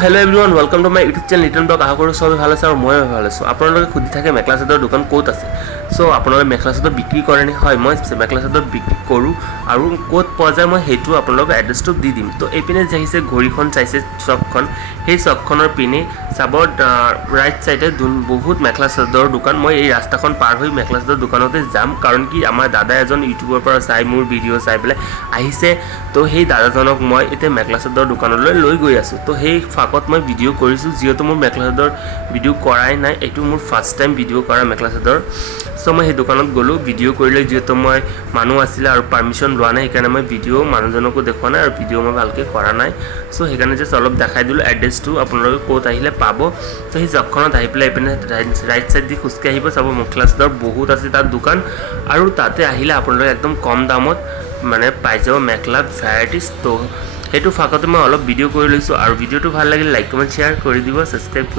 Hello everyone welcome to my YouTube channel return blog. आशा करूँ सबै ভাল আছে আৰু মই ভাল আছো। আপোনালোকে খুদি থাকে মেখলা চাদৰ দোকান ক'ত আছে। সো আপোনালোকে মেখলা চাদৰ বিক্ৰী কৰে নে? হয়, মই মেখলা চাদৰ বিক্ৰী কৰোঁ আৰু ক'ত পোৱা যায় মই সেইটো আপোনালোকক এড্ৰেছটো দি দিম। তো এইপিনে যাইছে ঘড়ীখন চাইছে চকখন, সেই চকখনৰ পিনে চাব ৰাইট সাইডে বহুত মেখলা চাদৰ দোকান। মই এই ৰাস্তাখন পাৰ হৈ মেখলা চাদৰ দোকানতে যাম, কাৰণ কি আমাৰ দাদা এজন ইউটিউবৰ পৰা চাই মোৰ ভিডিঅ' চাই পেলাই আহিছে। তো সেই দাদাজনক মই এতিয়া মেখলা চাদৰ দোকানলৈ লৈ গৈ আছোঁ। তো সেই ফাকত মই ভিডিঅ' কৰিছোঁ, যিহেতু মোৰ মেখলা চাদৰ ভিডিঅ' কৰাই নাই, এইটো মোৰ ফাৰ্ষ্ট টাইম ভিডিঅ' কৰা মেখলা চাদৰ। সো মই সেই দোকানত গ'লোঁ, ভিডিঅ' কৰিলে, যিহেতু মই মানুহ আছিলে আৰু পাৰ্মিশ্যন লোৱা নাই, সেইকাৰণে মই ভিডিঅ' মানুহজনকো দেখুওৱা নাই আৰু ভিডিঅ' মই ভালকৈ কৰা নাই। সো সেইকাৰণে জাষ্ট অলপ দেখাই দিলোঁ এড্ৰেছটো, আপোনালোকে ক'ত আহিলে পাব। তো সেই চকখনত আহি পেলাই এইপিনে ৰাইট চাইড দি খোজকাঢ়ি আহিব, চাব মেখলা চাদৰ বহুত আছে তাত দোকান, আৰু তাতে আহিলে আপোনালোকে একদম কম দামত মানে পাই যাব মেখলা ভেৰাইটিজ। তো সেইটো ফাকতে মই অলপ ভিডিঅ' কৰি লৈছোঁ, আৰু ভিডিঅ'টো ভাল লাগিলে লাইক কমেণ্ট শ্বেয়াৰ কৰি দিব, ছাবস্ক্ৰাইব কৰি